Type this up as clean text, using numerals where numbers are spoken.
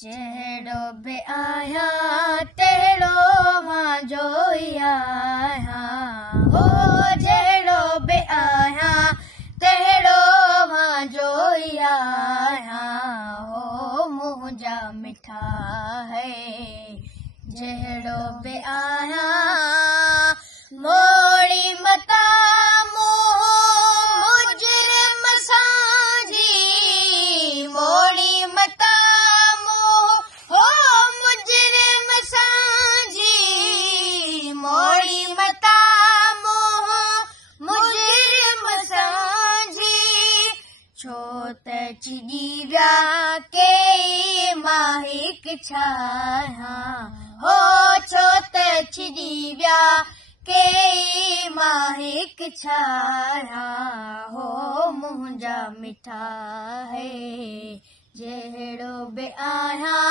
जहिड़ो बि आहियां तहिड़ो मां जोई आहियां हो जहिड़ो बि आहियां तहिड़ो मां जोई आहियां हो मुंहिंजा मिठा है जहिड़ो बि आहियां मोड़ी मता मुजरिम सां जी मोड़ी मता मोड़ी मता मुजरिम सां छो त चिॼी विया के मां हिकु छायां हो छो त चिॼी विया के मां हिकु छायां हो मुंहिंजा मिठा है जहिड़ो बि आहियां